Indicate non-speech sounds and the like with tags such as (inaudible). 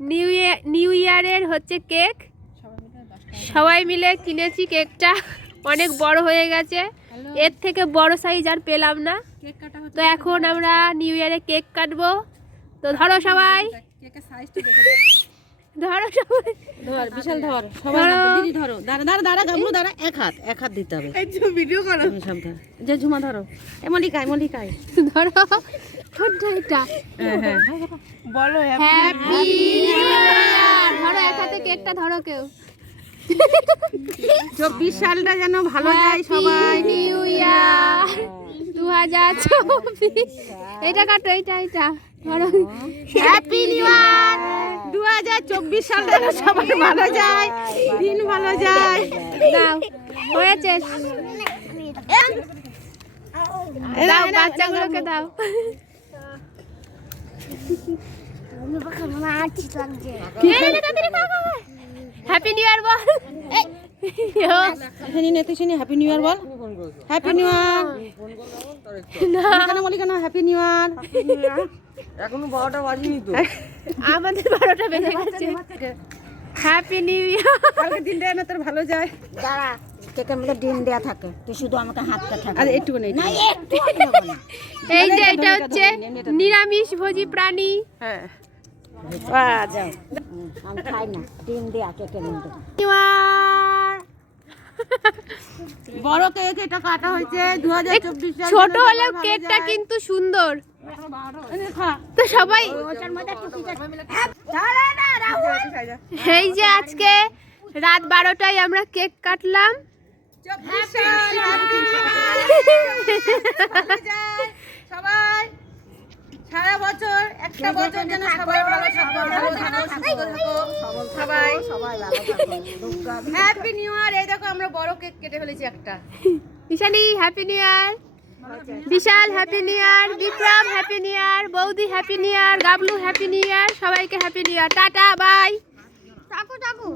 New year new ইয়ারের হচ্ছে cake. সবাই মিলে কিনেছি কেকটা। অনেক বড় হয়ে গেছে। এর থেকে বড় সাইজ আর পেলাম না। কেক কাটা হচ্ছে তো এখন আমরা নিউ ইয়ারে কেক কাটবো। তো ধরো সবাই। কেকের সাইজটা দেখে দাও। ধরো সবাই। ধর বিশাল ধর। সবাই ধরো। দিদি ধরো। দাঁড়া দাঁড়া দাঁড়া গামলু দাঁড়া। এক হাত এক হাত দিতে হবে। ভিডিও করো। তুমি যে ঝুমা ধরো। এ এটা? হ্যাঁ হ্যাঁ। বলো হ্যাপি এক হাতে কেকটা ধরো কেউ। (laughs) চব্বিশ সালটা যেন ভালো যায় সবাই। নিউ ইয়ার দু হাজার চব্বিশ। এইটা কাটো এইটা এইটা ধরো। হ্যাপি নিউ ইয়ার দু হাজার চব্বিশ সালটা যেন সবাই ভালো যায় দিন ভালো যায়। দাও হয়েছে। দাও বাচ্চাগুলোকে দাও। (laughs) হ্যাপি নিউ ইয়ার বল। এখানে নেতে শুনি হ্যাপি নিউ ইয়ার বল। হ্যাপি নিউ ইয়ার বলি কেন হ্যাপি নিউ ইয়ার এখনও বারোটা বাজিনি তো। আমাদের বারোটা বেজে গেছে। হ্যাপি নিউ ইয়ার কালকে দিনটা যেন তোর ভালো যায়। দাঁড়া কেকের মধ্যে ডিম দেওয়া থাকে তুই শুধু আমাকে হাতটা আর একটু নেই না না এই যে এটা হচ্ছে নিরামিষ ভোজি প্রাণী। হ্যাঁ। যাও। আমি খাই না ডিম বড় কেক এটা কাটা হয়েছে দু ছোট হলেও কেকটা কিন্তু সুন্দর। তো সবাই এই যে আজকে রাত বারোটায় আমরা কেক কাটলাম। সবাই সারা বছর একটা বছর যেন সবাই ভালো থাকো ভালো থাকো সুস্থ থাকো সবাই। সবাই ভালো থাকো হ্যাপি নিউ ইয়ার এই দেখো আমরা বড় কেক কেটে ফেলেছি একটা। Ishani happy new year Vishal happy new year Bikram happy new year বৌদি happy new year Gablu happy new year সবাইকে happy new year tata bye চাকু চাকু